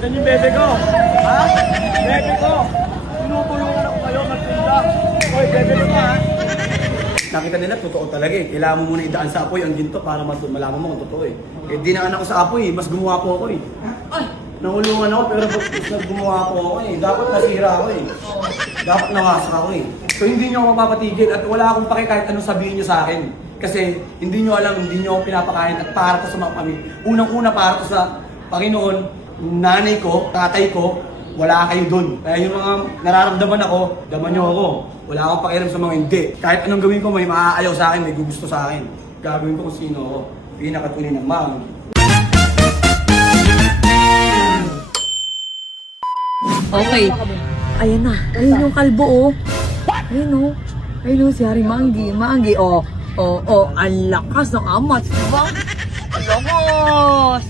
Kita niyo yung bebe ko. Ha? Bebe ko. Tinutulungan ako kayo magtinda. Hoy, bebe ko ha. Nakita nila, totoo talaga eh. Kailangan mo muna idaan sa apoy ang ginto para malaman mo kung totoo eh. Eh, dinaan ako sa apoy eh. Mas gumawa po ako eh. Ay! Nahulungan ako pero mas gumawa po ako eh. Dapat nasira ako eh. Dapat nawasak ako eh. So hindi niyo ako mapapatigil at wala akong pake kahit anong sabihin niyo sa akin. Kasi hindi niyo alam, hindi niyo ako pinapakain at para to sa mga pamilya. Unang-una para to sa Panginoon, nanay ko, tatay ko, wala kayo dun. Kaya yung mga nararamdaman ako, daman niyo ako. Wala akong pakialam sa mga hindi. Kahit anong gawin ko, may maaayaw sa akin, may gugusto sa akin. Gagawin ko kung sino ako. Pinakatunay ng mang. Okay. Ayan na. Ayun yung kalbo, oh. Ayun, oh. Ayun, oh, si Hari Manggi. Manggi, oh. Ang lakas ng amat, diba? Ang lakas!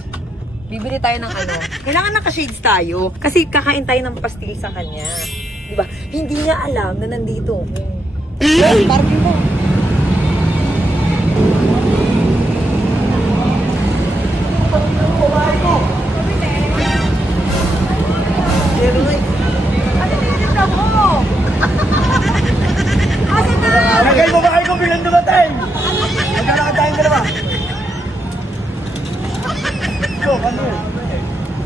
Bibili tayo ng ano. Kailangan naka-shades tayo. Kasi kakain tayo ng pastil sa kanya. Diba? Hindi niya alam na nandito. Hey, parking mo. Lagay mo ba kayo kung bilang dumating? Maglalakad tayong dalawa. Go, ano yun?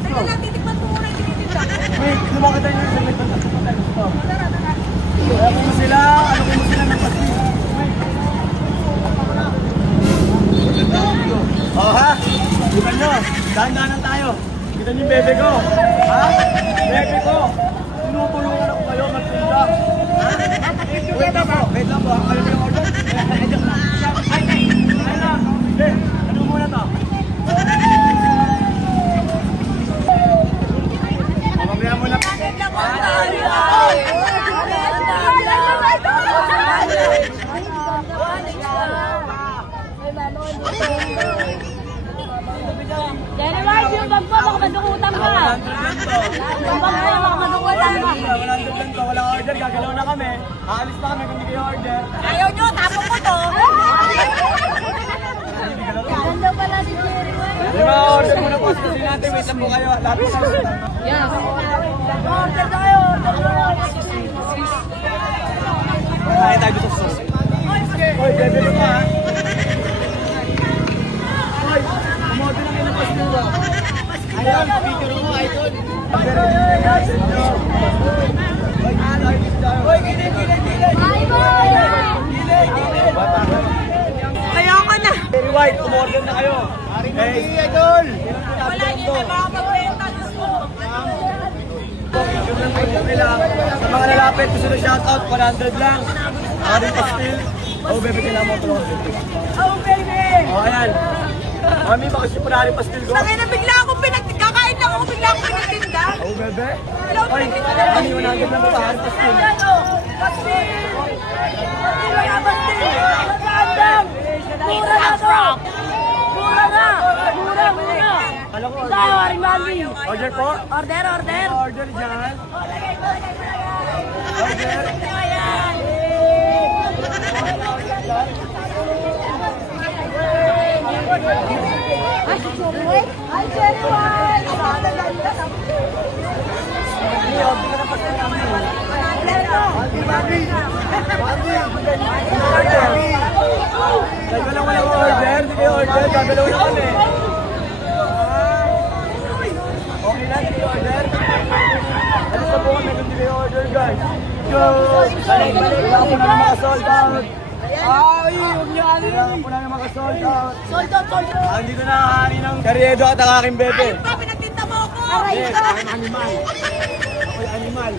Teka lang, titikman mo muna yung tinitinda ko. Wait, lumakad tayo ng isang metro. Kaya kung sila, ano kung sila ng pasti? Oh ha? Kita nyo, dahan-dahanan tayo. Kita nyo yung bebe ko. Ha? Bebe ko. Tinutulungan ako kayo magtinda. Wait lang po. Wait lang po. Ano yung order? Ay lang. Hindi. Ano muna to? Mamaya muna. Jenny White, yung bag mo, baka madukutan ka. Yung bag mo, baka madukutan ka. Wala order. Gagalaw na kami. Aalis na kami kung hindi kayo order. Ayaw nyo, tapos ko to. Ganda pala si Jenny White. Yung mga order muna po kasi natin. Wait lang po kayo. Lahat po tayo. Yes. Order tayo, order tayo. Kaya tayo dito sa sauce. Hoy, bebe ko ha. Hoy, umorder na kayo ng pastil ba? Ayun, picture mo, idol. Hoy, gilid. Ayoko na. Very white, umorder na kayo. Hey, idol. Wala niyo na baka magbenta. Diyos ko. Sa mga lalapit, gusto na shoutout, 100 lang. Aring pastil. Oh, bebe, kailangan mo tulungan. Oh, baby. Oh, ayan. Mami, baka siya pa na aring pastil ko. Tangin na bigla akong kakain lang ako bigla akong pinagtinda. Oh, bebe. Wala akong Hoy, pinagtinda. mami, 100 lang ba? Aring pastil. Pastil. Wala pastil. Nagandang. Mura na to. Mura na. Alam ko, Tayo, Arimandi. order po? Order. Order dyan. Order. Hi, Jenny White. Gagalaw walang order. Hindi kayo order. Gagalaw na kami. Okay lang, hindi kayo order. Alis na po kami kung hindi kayo order, guys. Go! Balik. Kailangan po namin maka-sold out. Ay, huwag niyo ano. Kailangan po namin maka-sold out. Sold out. Andito na ang hari ng Karyedo at ang aking bebe. Pa, pinagtinda mo ako. Yes, I'm animal. Ako'y animal.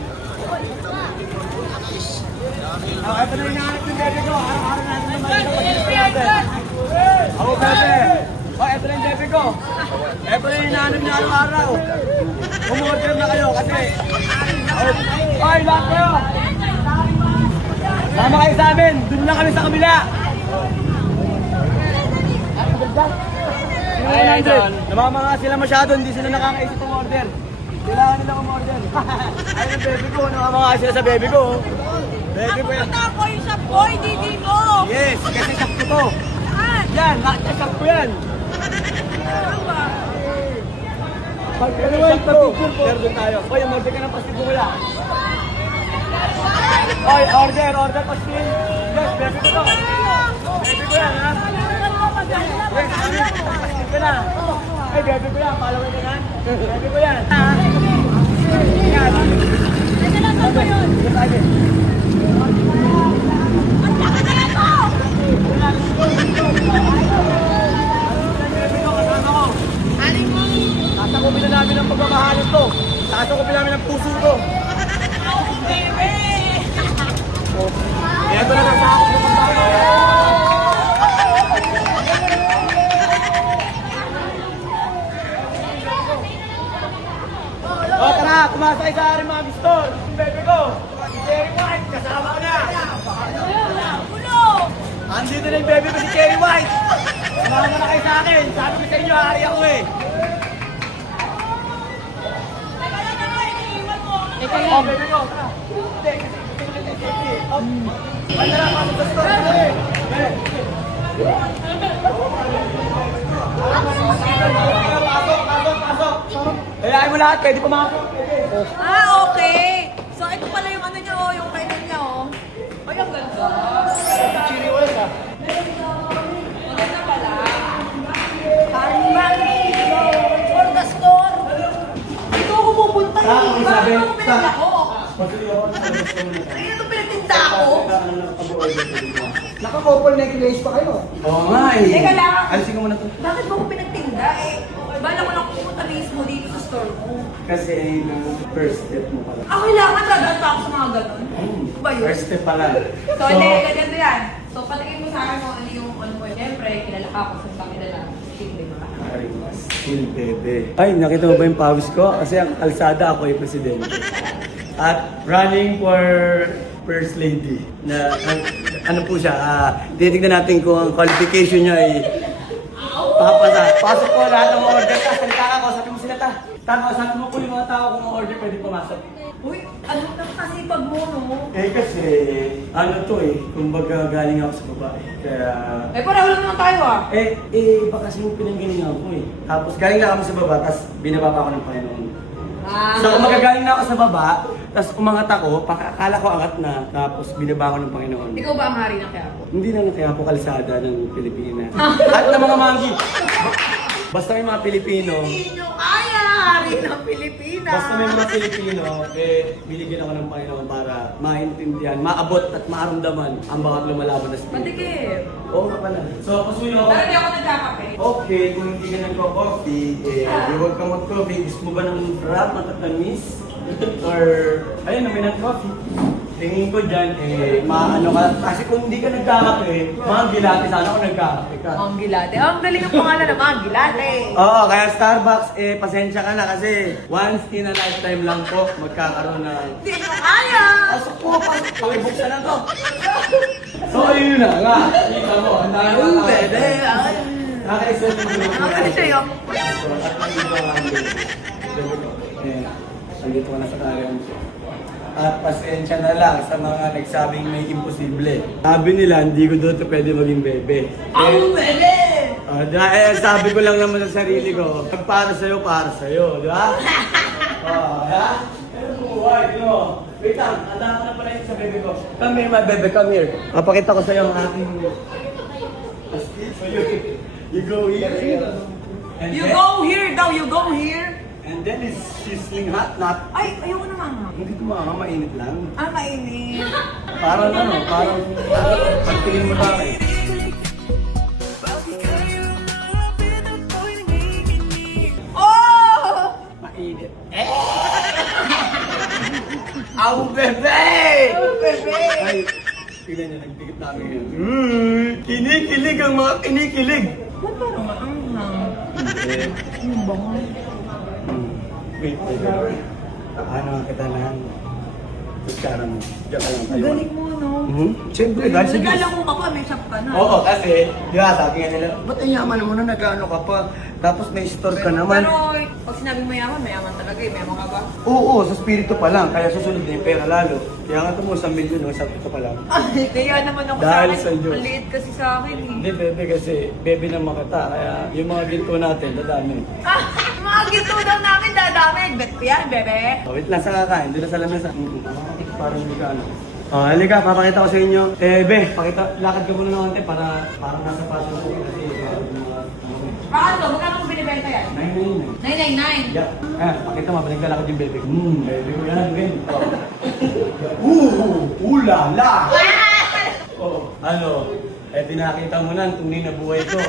Ito na hinahanap yung bebe ko. Araw-araw natin naman yung pag-ibig natin. Ako, bebe. Ito na yung bebe ko. Ito na yung hinahanap niya araw-araw. Umorder na kayo kasi... Ay, lahat kayo! Sama kayo sa amin. Doon lang kami sa kabila. Ay, namamanga sila masyado. Hindi sila nakakaisip ng order. Kailangan nila umorder. Ay, yung bebe ko. Namamanga sila sa bebe ko. Bebe ko yan. Ako yung shop ko, hindi dito. Yes, kasi sakto to. Yan, sakto yan. Pag-isang picture po. Pero doon tayo. Oy, umorder ka ng pastil po kuya. Oy, order pastil. Yes, baby ko to. Baby ko yan, ha? Wait, pastil ka na. Ay, baby ko yan. Palawin ka na. Baby ko yan. Ha? Yan. Ito lang ba yun? Sasakupin na namin ang pagmamahalan to. Sasakupin namin ang puso to. Ito na lang sa ako ng pagmamahalan. O tara, kumasakay sa aking mga pistol. Baby ko, si Cherry White, kasama ko na. Andito na yung baby ko si Cherry White. Sumama na kayo sa akin. Sabi ko sa inyo, hari ako eh. Ikaw Oh, lang. baby ko, tara. Hindi, kasi gusto ko na safety. Oh, ay, tara, pasok sa store. Dali. Pasok. Ayayin mo lahat, pwede pumasok. Okay. So, ito pala yung ano niya, oh, yung kainan niya, oh. Ay, ang ganda. Cherry White ah. Maganda pala. Harmony for the store. Ito ako pupunta eh. Sabi, Bakit ako pinagda ko? Patuloy ako sa gusto mo. Ay, ito pinagtinda ako. Naka-couple necklace pa kayo. Oo nga eh. Teka lang. Alisin ko muna to. Bakit mo ako pinagtinda eh? Bala ko lang pupunta mismo dito sa store mo. Kasi yung first step mo pala. Ah, kailangan dadaan pa ako sa mga ganun. Ano ba yun? First step pala. So, hindi, ganito yan. So, patingin mo sa akin kung ano yung ano mo. Siyempre, kilala ka ako sa kilala. Hindi ba? Still bebe. Ay, nakita mo ba yung pawis ko? Kasi ang kalsada ako ay presidente. At running for first lady. Na, ano po siya, titignan natin kung ang qualification niya ay papasa. Pasok po lahat ng mga order. Salita ka, kausapin mo sila ta. Sabi mo po yung mga tao kung mga order pwede pumasok. Uy, ano na kasi pag mo, no? Eh kasi, ano to eh, kumbaga galing ako sa babae. Kaya, Eh, pareho lang naman tayo ah. iba kasi yung pinanggalingan ko eh. Tapos galing na kami sa baba, tapos binaba pa ako ng Panginoon. So kung magagaling na ako sa baba, tapos umangat ako, akala ko angat na, tapos binaba ako ng Panginoon. Ikaw ba ang hari ng Quiapo? Hindi na kaya po kalsada ng Pilipinas. At ng mga manggi. Basta may mga Pilipino, Hindi nyo kaya, hari ng Pilipinas. basta may mga Pilipino, binigyan ako ng Panginoon para maintindihan, maabot at maramdaman ang bawat lumalaban na spirito. Patikim. Oo nga pala. So, pasuyo ako. Pero hindi ako nagkakape. Okay, kung hindi ka nagko-coffee, huwag ka mag-coffee. Gusto mo ba ng rap, matatamis? Or, ayun, namin ng coffee. Tingin ko dyan, maano ka. Kasi kung hindi ka nagkakape, mga gilati sana kung nagkakape ka. Ang gilate. Ang galing ang pangalan naman, gilate. Oo, kaya Starbucks, pasensya ka na kasi once in a lifetime lang po magkakaroon ng... Hindi nyo kaya. Pasok po, pasok. Pakibuksan na to. So, ayun na nga. Kita mo, ang dami na tao. Bebe, ay. Nakaisa yung mga Nakakali sa'yo. So, at nandito ang andito ko na sa kariyan. At pasensya na lang sa mga nagsabing may imposible. Sabi nila, hindi ko doon pwede maging bebe. Ang bebe. Dahil sabi ko lang naman sa sarili ko, pag para sa'yo, di ba? Ha? Pero buhay, no? Wait lang, handa ko na pala yun sa bebe ko. Come here, my bebe, come here. Papakita ko sa'yo ang aking... So you go here. And You then- go here daw, you go here. And then it's sizzling hot, not... Ay, ayoko naman. Hindi ko mainit lang. Ah, mainit. Parang pagtingin mo lang eh. Oh! Mainit. Aw, bebe! Ang bebe. Ay, tignan niyo, nagpikit namin yun. Kinikilig ang mga kinikilig! Ba't parang maanghang? Eh, Yung bango. wait, ano nga kita na yan? Kutsara mo. Diyan ka lang Ang tayo. galing mo, no? Siyempre, dahil sige. Nagala ko ka pa, may shop ka na. Oo, kasi, di ba, sabi nga nila, ba't ang yaman mo na nag-ano ka pa? Tapos may store ka naman. Pero, pag sinabing mayaman, mayaman talaga eh. Mayaman ka ba? Oo, sa spirito pa lang, kaya susunod na yung pera lalo. Kaya nga ito mo, 1 million, no? Sabi ko pa lang. Ay, kaya naman ako Dahil sa sa akin. Diyos. Ang liit kasi sa akin eh. Hindi, bebe, kasi bebe na makita. Kaya yung mga ginto natin, dadami. Ah, mga ginto daw namin dadami. Bet ko yan, bebe. Oh, wait lang, sa kakain. Doon na sa lamesa. Parang hindi ka ano. Oh, halika, papakita ko sa inyo. Be, pakita, lakad ka muna ng konti para parang nasa paso ko kasi Paano? Magkano kung binibenta yan? 999. 999. Yeah. Pakita mo, pinaglalakad yung bebe ko. Bebe ko yan, Ben. Ulala! Oh, ano? Pinakita mo na ang tunay na buhay ko.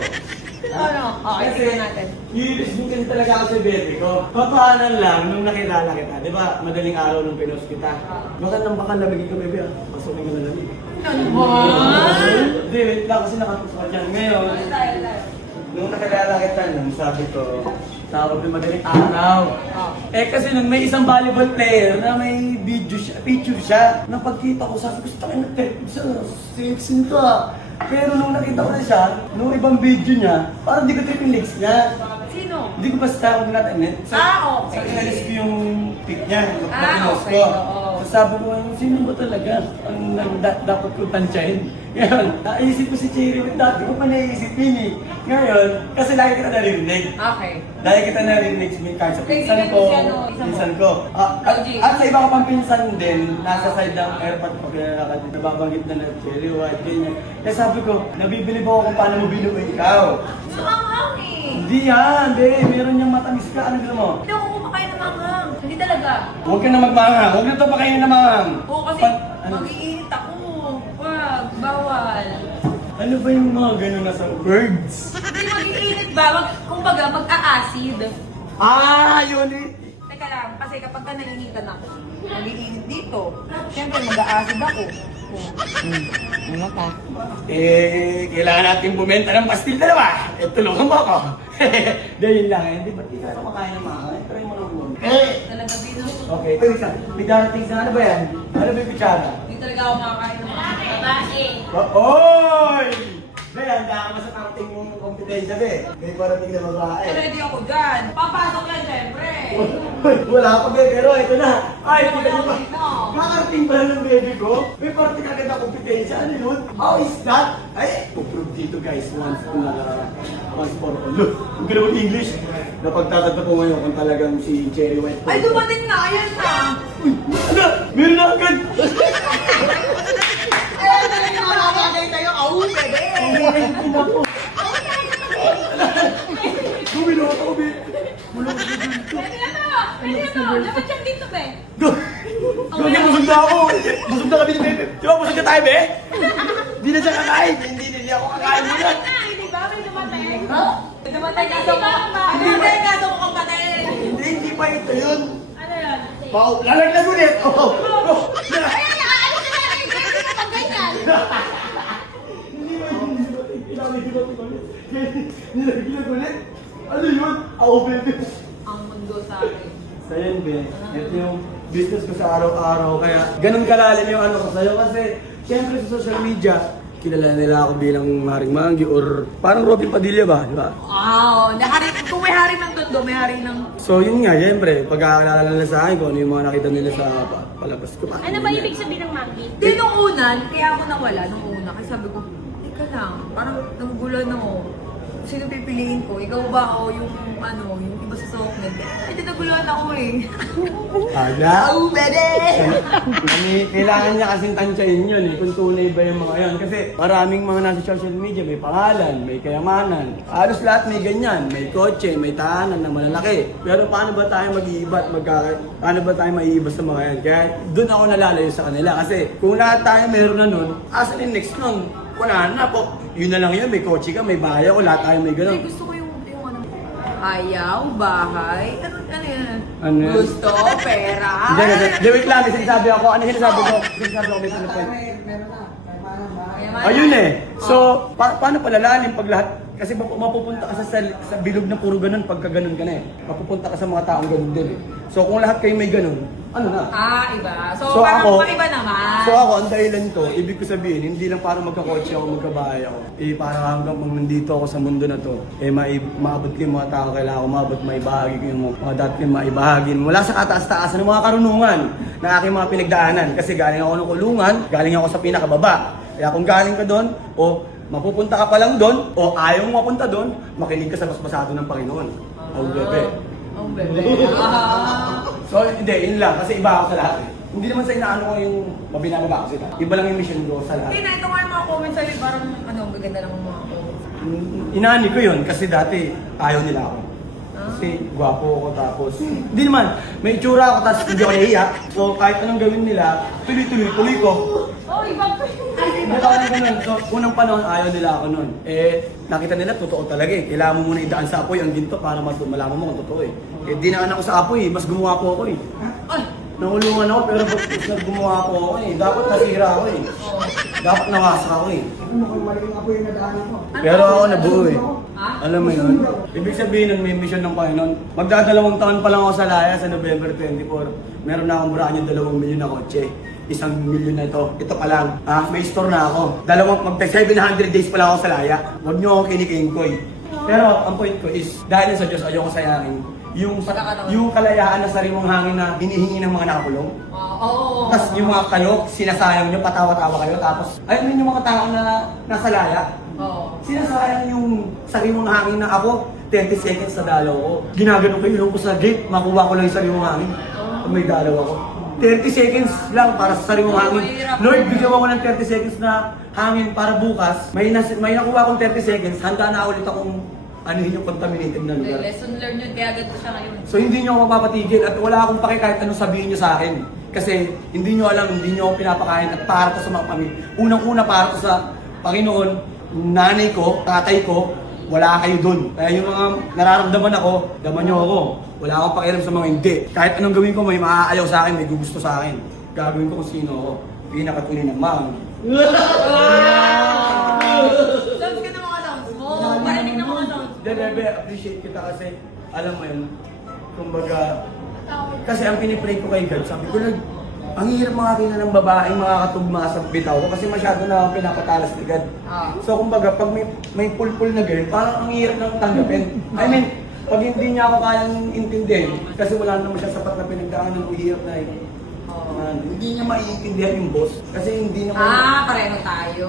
Ano? Okay, tingnan natin. Iris mo kasi talaga ako sa bebe ko. Papaanan lang nung nakilala kita. Di ba, madaling araw nung pinost kita. Baka labigin ka, bebe. Pasukin ka na lamig. Ano ba? Hindi, wait lang kasi nakatutok ka dyan. Ngayon, nung nakilala kita nun, sabi ko, tawag yung madaling araw. Kasi nung may isang volleyball player na may picture siya, nang pagkita ko, sabi ko, takin na sexy nito ah. Pero nung nakita ko na siya, nung ibang video niya, parang di ko trip yung legs niya. Sino? Hindi ko basta huwag natin. Okay. Sa inalis ko yung pic niya, napinos okay, ko. oo. So sabi ko, sino ba talaga ang dapat kong tansyahin? Ngayon, naisip ko si Cherry, dati ko pa naisip yun eh. Ngayon, kasi lagi kita narinig. Okay. Lagi kita narinig kahit sa pinsan Kaibigan ko, mo si ano, isa mo? pinsan ko. LG. At sa iba ko pang pinsan din, nasa side ng airport ko pinalakad, nababanggit na na Cherry White, ganyan. Kaya sabi ko, nabibilib ako kung paano mo binuo ikaw. So, ang eh. Hindi yan, be. Meron niyang matamis ka. Ano gusto mo? Hindi ako kumakain ng manghang. Hindi talaga. Huwag ka na magmahang. Huwag na ito pa kayo na mahang. Oo, kasi Ano? mag-iinit ako. Wag, bawal. Ano ba yung mga gano'n na sa words? Hindi mag-iinit ba? Kumbaga, mag-a-acid. Yun eh. Teka lang, kasi kapag ka nangingitan ako, mag-iinit dito. Siyempre, mag-a-acid ako. Ano ka? Kailangan natin bumenta ng pastil dalawa. Tulungan mo ako. Dahil lang, hindi ba't di ka kumakain ng mga? Try mo lang mo. Talaga, Bino. Okay. Wait lang. May darating sa ano ba yan? Ano ba yung kutsara? Hindi talaga ako makakain ng mga. Babae. Oy! Be, handa ka sa parating mong kompetensya, be. May parating na babae. Ready ako dyan. Papasok yan, siyempre. Uy, wala pa, be. Pero ito na. Ay, kita niyo ba? Dito. Kakarating pa lang ng baby ko. May parating agad na kompetensya. Ano yun? How is that? Ay, puprove dito, guys. Once for all. Look, huwag ka na mag-English. Napagtatagpo ko ngayon kung talagang si Cherry White. Ay, dumating na. Ayan na. Uy, ano? Meron na agad! Ayan na lang yung makakagay tayo. Au, bebe. Bumilo ako, be. Mulong ko dito. Pwede na to. Pwede na to. Dapat yan dito, be. Gagi, busog na ako. Busog na kami ni Bebe. Di ba, busog na tayo, be? Hindi na siya kakain. Hindi ako kakain mo yan. Hindi ba? May dumating. Dumatay ka sa mga. Dumatay ka sa mga kapatid. Hindi pa ito yun. Ano yan? Pau, lalaglag ulit. Ay, nakaalis na natin. Pwede na pag ganyan. Hindi ba yun? Ilalaglag ulit. Nilaglag ulit. Ano yun? Ako, Bebe. Ang mundo sa akin. So yun, be. Ito yung business ko sa araw-araw. Kaya ganun kalalim yung ano ko sa'yo. Kasi, syempre sa social media, kilala nila ako bilang Maring Manggi or parang Robin Padilla ba? Di ba? Wow. Kung may hari ng tondo, may hari ng... So yun nga, syempre, pagkakaalala nila sa akin kung ano yung mga nakita nila sa palabas ko. Ano ba ibig sabihin ng Maggie? Di nung una, kaya ako nawala nung una. Kasi sabi ko, teka lang, parang nagugulan ako. Sino pipiliin ko? Ikaw ba o yung ano, yung iba sa Socknet? Hindi naguluhan ako eh. Hala! Oh, bebe! Kailangan niya kasing tansyahin yun eh, kung tunay ba yung mga yan. Kasi maraming mga nasa social media, may pangalan, may kayamanan. Halos lahat may ganyan, may kotse, may tahanan na malalaki. Pero paano ba tayo mag-iiba at paano ba tayo maiiba sa mga yan? Kaya doon ako nalalayo sa kanila. Kasi kung lahat tayo meron na nun, asan yung next nun? Wala na po. Yun na lang yun, may kotse ka, may bahay ako, lahat tayo may Ay, ganun. gusto ko yung ano. Ayaw, bahay. Ano yan? Ano yan? Gusto, pera. Hindi, wait lang, may sinasabi ako. Ano sinasabi ko? Sinasabi ko, may sinasabi. Ayun eh. So, paano palalalim pag lahat? Kasi mapupunta ka sa bilog na puro ganun pagka ganun ka na eh. Mapupunta ka sa mga taong ganun din eh. So, kung lahat kayo may ganun, ano na. Iba. So, So, parang ako- iba naman. So ako, ang dahilan ko, ibig ko sabihin, hindi lang para magkakotse ako, magkabahay ako. Para hanggang pag nandito ako sa mundo na to, maabot ko yung mga tao kailangan ko, maabot maibahagi ko yung mga dati ko maibahagi. Mula sa kataas-taasan ng mga karunungan na aking mga pinagdaanan. Kasi galing ako ng kulungan, galing ako sa pinakababa. Kaya kung galing ka doon, o mapupunta ka pa lang doon, o ayaw mo mapunta doon, makinig ka sa basbasado ng Panginoon. Oh, bebe. Oh, bebe. So, hindi, yun lang. Kasi iba ako sa lahat. Hindi naman sa inaano ko yung mabinababa ko sila. Iba lang yung mission ko sa lahat. Hindi na, ito nga yung mga comments sa'yo, parang ang gaganda lang ang mga comments. Inaani ko yun kasi dati ayaw nila ako. Kasi gwapo ako tapos hindi naman, may itsura ako tapos hindi ako nahiya. So kahit anong gawin nila, tuloy ko. Oh, iba pa yun. Hindi ako na ganun. So unang panahon ayaw nila ako nun. Nakita nila totoo talaga eh. Kailangan mo muna idaan sa apoy ang ginto para malaman mo kung totoo eh. Dinaan ako sa apoy, mas gumawa po ako eh. Nahulungan ako pero ba't gumawa po ako eh. Dapat nasira ako eh. Dapat nawasak ako eh. Pero ako nabuo eh. Alam mo yun? Ibig sabihin nun, may mission ng Panginoon. Magdadalawang taon pa lang ako sa Laya sa November 24. Meron na akong brand yung 2 milyon na kotse. 1 milyon na ito. Ito pa lang. May store na ako. Mag-700 days pa lang ako sa Laya. Huwag niyo ako kinikingkoy. Pero ang point ko is, dahil sa Diyos, ayoko sayangin. Yung kalayaan na sariwang hangin na hinihingi ng mga nakakulong. Oo. Tapos yung mga kayo, sinasayang nyo, patawa-tawa kayo. Tapos, ayun yung mga tao na nasa Laya. Oo. Sinasayang yung sariwang hangin na ako, 30 seconds sa dalaw ko. Ginagano ko ilong ko sa gate, makuha ko lang yung sariwang hangin. Pag may dalaw ako. 30 seconds lang para sa sariwang hangin. Lord, bigyan mo ako ng 30 seconds na hangin para bukas. May nakuha akong 30 seconds, handa na ulit akong anuhin yung contaminated na lugar. Lesson learned yun, kaya ganito siya ngayon. So hindi nyo ako mapapatigil at wala akong pake kahit anong sabihin nyo sa akin. Kasi hindi nyo alam, hindi nyo ako pinapakain at para to sa mga pamilya. Unang-una para to sa Panginoon, nanay ko, tatay ko, wala kayo dun. Kaya yung mga nararamdaman ako, daman nyo ako. Wala akong pakialam sa mga hindi. Kahit anong gawin ko, may maaayaw sa akin, may gugusto sa akin. Gagawin ko kung sino ako. Pinakatunay ng mang. Sounds ka ng mga sounds mo. Parinig ng mga sounds. Hindi, bebe, appreciate kita kasi, alam mo yun, kumbaga, kasi ang pinipray ko kay God, sabi ko, ang hirap makakita ng babaeng makakatugma sa bitaw ko kasi masyado na akong pinapatalas ni God. So kumbaga, pag may pulpul na girl, parang ang hirap nang tanggapin. I mean, pag hindi niya ako kayang intindihin, kasi wala naman siya sapat na pinagdaanan ng hirap na yun. Hindi niya maiintindihan yung boss, kasi hindi naman... Pareho tayo.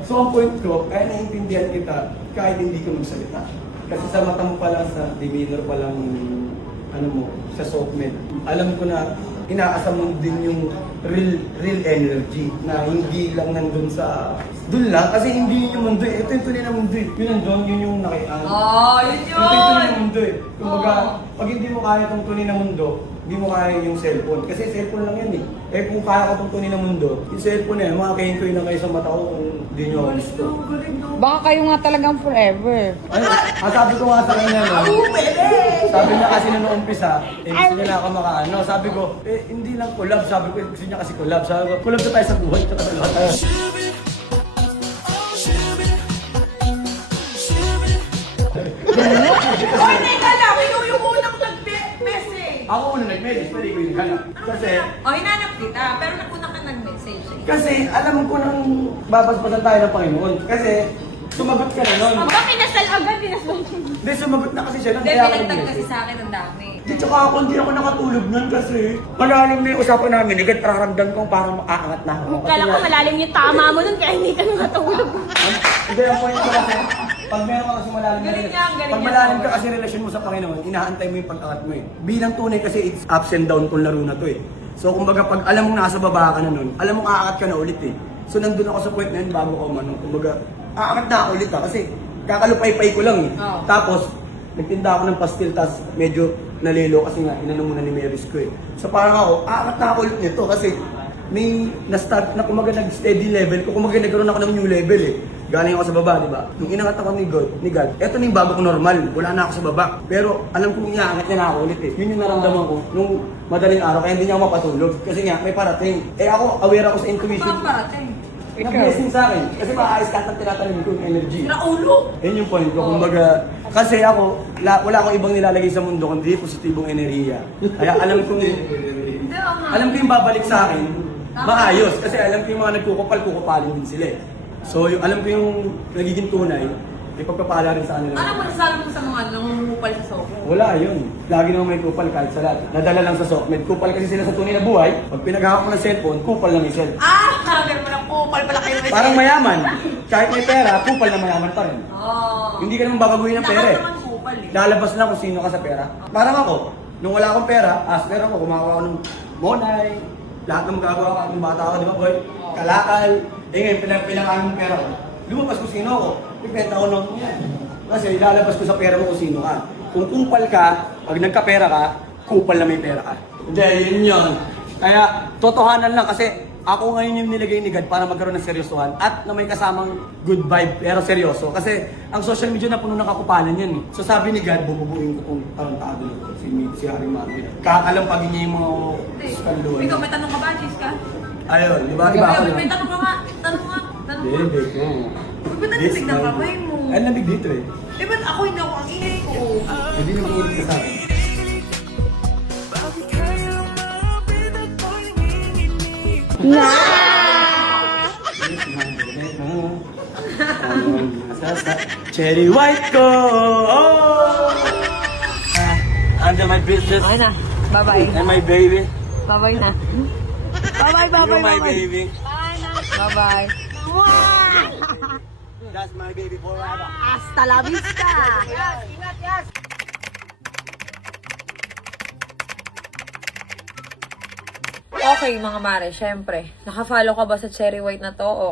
So ang point ko, kaya naiintindihan kita kahit hindi ka magsalita. Kasi sa mata mo pa lang, sa demeanor pa lang, ano mo, sa softmed, alam ko na inaasam mo din yung real energy na hindi lang nandun sa... Dun lang, kasi hindi yun yung mundo eh. Ito yung tunay na mundo eh. Yun nandun, yun yung nakiaan. Yun Ito yung tunay na mundo eh. Kumbaga, pag hindi mo kaya itong tunay na mundo, hindi mo kaya yung cellphone. Kasi cellphone lang yan eh. Eh kung kaya ko itong tunay na mundo, yung cellphone eh, makakain ko yun na kayo sa mata ko kung hindi nyo ako gusto. Baka kayo nga talagang forever. Ano? Sabi ko nga sa kanya, no? Sabi niya kasi nung umpisa, gusto niya na ako makaano. Sabi ko, hindi lang collab. Sabi ko, gusto niya kasi collab. Sabi ko, collab na tayo sa buhay. Tsaka sa lahat. Hoy, teka lang! Ikaw yung unang nag-message! Ako una nag-message, pwede ko yung hanap. Kasi, Hinanap kita, pero naguna ka nag-message eh. kasi alam ko nang babasbasan tayo ng Panginoon. Kasi, sumagot ka na nun. Ang ba pinasal agad, pinasal. Hindi, sumagot na kasi siya nun. Hindi, Kaya ako pinagtag kasi nag-message. sa akin ang dami. Di, tsaka ako hindi ako nakatulog nun kasi malalim na yung usapan namin. Agad nararamdam kong parang aangat na ako. Kasi Kala ko nga- malalim yung tama mo nun, kaya hindi ka nakatulog. Hindi, ang point ko kasi, pag meron ka kasi malalim na Galing relasyon, yan, galing pag yan. malalim ka kasi relasyon mo sa Panginoon, inaantay mo yung pag-angat mo eh. Bilang tunay kasi it's ups and down kung laro na to eh. So kumbaga pag alam mong nasa baba ka na nun, alam mong aangat ka na ulit eh. So nandun ako sa point na yun bago ko manong. Kumbaga, aangat na ako ulit kasi kakalupay-pay ko lang eh. Oo. Tapos, nagtinda ako ng pastil, tapos medyo nalilo kasi nga, inanong muna ni Mary's ko eh. So parang ako, aangat na ako ulit nito kasi may na-start na kumaga nag-steady level ko, kumaga nagkaroon ako ng new level eh. Galing ako sa baba, di ba? Nung inangat ako ni God, eto na yung bago ko normal, wala na ako sa baba. Pero alam kong iaangat niya na ako ulit eh. Yun yung naramdaman ko nung madaling araw, kaya hindi niya ako mapatulog. Kasi nga, may parating. Eh ako, aware ako sa intuition. Parating. Nag-blessing sa akin. Kasi maayos ka at tinatanim ko yung energy. Naulo! Yun yung point ko. Kumbaga, kasi ako, wala akong ibang nilalagay sa mundo kundi positibong enerhiya. Kaya alam kong... Hindi, Hindi, nga. Alam ko yung babalik sa akin, maayos. Kasi alam ko yung mga nagkukupal, kukupalin din sila eh. So, alam ko yung nagiging tunay, ipagpapala rin sa kanila. Ano masasabi mo sa mga nangungupal sa soko? Wala, yun. Lagi naman may kupal kahit sa lahat. Nadala lang sa SOCMED. Kupal kasi sila sa tunay na buhay. Pag pinaghahak mo ng cellphone, kupal lang yung cellphone. Sabi mo ng kupal pala kayo. Parang mayaman. Kahit may pera, kupal na mayaman pa rin. Hindi ka naman babaguhin ng pera eh. naman kupal eh. Lalabas lang kung sino ka sa pera. Parang ako, nung wala akong pera, pero ako, kumakawa ako ng monay, lahat ng magagawa ka ng bata ako, di ba boy? Kalakal. Eh ngayon, pinangaan ng pera ko. Lumabas ko sino ako. Ipenta ko lang yan. Kasi ilalabas ko sa pera mo kung sino ka. Kung kupal ka, pag nagkapera ka, kupal na may pera ka. Hindi, yun yun. Kaya, totohanan lang kasi ako ngayon yung nilagay ni God para magkaroon ng seryosohan at na may kasamang good vibe pero seryoso. Kasi ang social media na puno ng kakupalan yan eh. So sabi ni God, bububuin ko kung tarantado nito. Si Harry Maguila. Kakalampagin niya yung mga skanduan. Ikaw, may tanong ka ba, Jiska? Ayun, di ba? Iba ako May lang. tanong ka nga. Tanong nga. Tanong nga. Bebe ko. Ba't nagsig ng kamay mo? Ay, nabig dito eh. Eh, ba't ako hindi ako ang ingay ko? Hindi na mabulit ka sa akin. Cherry white ko! Oh! Under my business Okay na. Bye-bye. and my baby. Bye-bye na. Bye-bye, bye-bye, You're my bye-bye. baby. Bye-bye. That's my baby forever. Hasta la vista. Okay mga mare, syempre, naka-follow ka ba sa Cherry White na to o